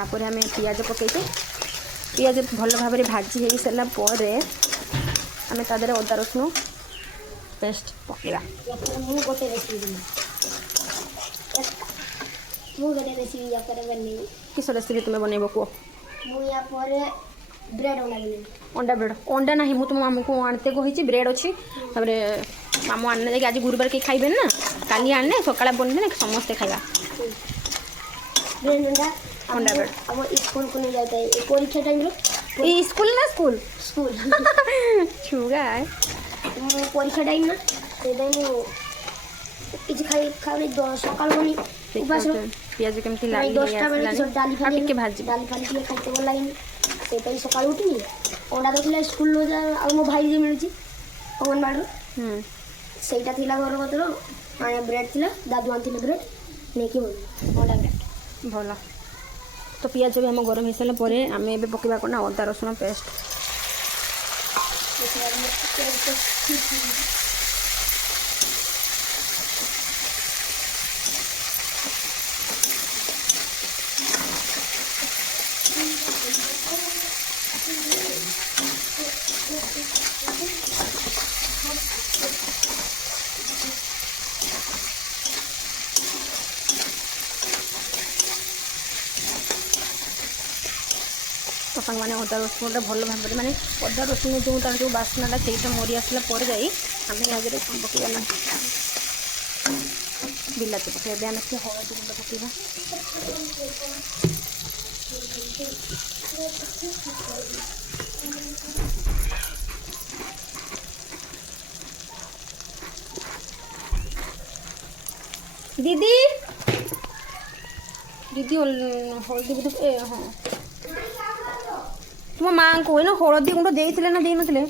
तापर आम पियाज पकईचे पियाज भल भाव में भाजी हो सारा पर आम तादेह अदा रसुण पेस्ट पकड़ा किस रेसिपी तुम्हें बनइब कह अंडा ब्रेड अंडा ना मुझे तुम मामू को आनते कही ब्रेड अच्छी तापर मामू आने आज गुरुवार कहीं खाइबे ना काली आने सकाଳେ बनने समस्ते खाइबा अंडा ब्रेड अब स्कूल को नहीं जाता है परीक्षा टाइम ये स्कूल ना स्कूल स्कूल छुगा परीक्षा टाइम ना किसी खाई खाली सकाल बनी उपास पियाज केमती लागी 10टा बेले डाली फाली के भाजी डाली फाली के खाइते भल लागेनी से सकाल उठिनी अंडा तो स्कूल लो जा आ मो भाई जे मिलुची अंगनबाड़ी सेटा थिला घर कतर माने ब्रेड थिला दादू आन थिला ब्रेड नेकी अंडा ब्रेड भल तो पियाज भी आम गरम हो सारा पर आम ए पकड़ा कौन अदा रसुण पेस्ट तो सांग मैंने अदा रसुण भल भाव में माने अदा रसुण जो तार जो बास्नाटा से मरी आसला पर जाई आम आगे पकड़ा बिलाती पकड़ा आम से हलदी गुंड पकड़ा दीदी दीदी हलदी गुंड हाँ तुम माँ को ना हलदी गुंड देते ना दे नथिले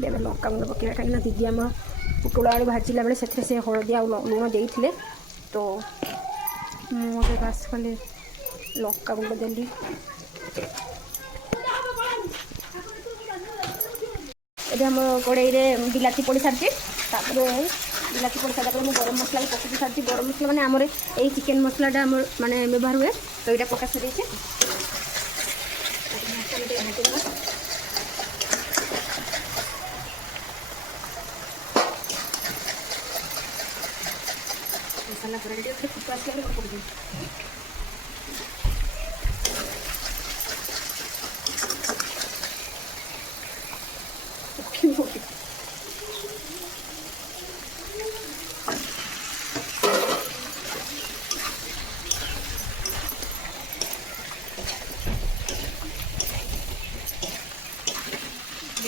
देवे लंका गुंड पकड़ा कहीं दीदी आम पुटुला आलू भाजिला बेले से हलदी आ लुण देते तो मुझे बास खाली लंका गुंड देली ये आम कड़ाई बिलाती पड़ सारी बिलाती पड़ सारा मुझे गरम मसला पकई सारी गरम मसला मैंने आमर ये चिकेन मसलाटा माने व्यवहार हुए तो यहाँ पका सारी सारा पर फुट आसला पकड़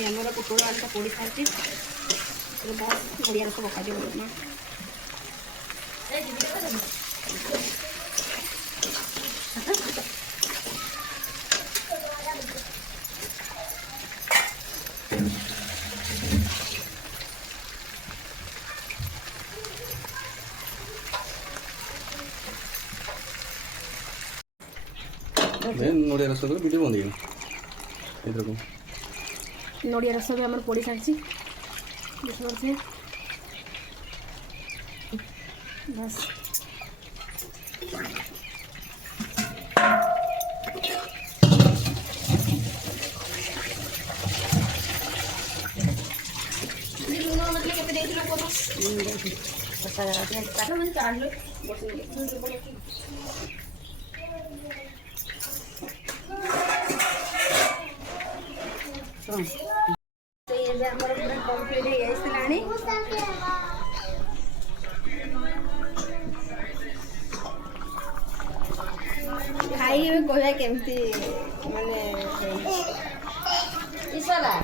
आमर पुटुला आलूटा पोड़ी सारी बढ़िया रस पका दिया नड़िया रस वीडियो बंद इधर नड़िया रस भी आम पड़ी सारी बस खाई कहवा केमती माने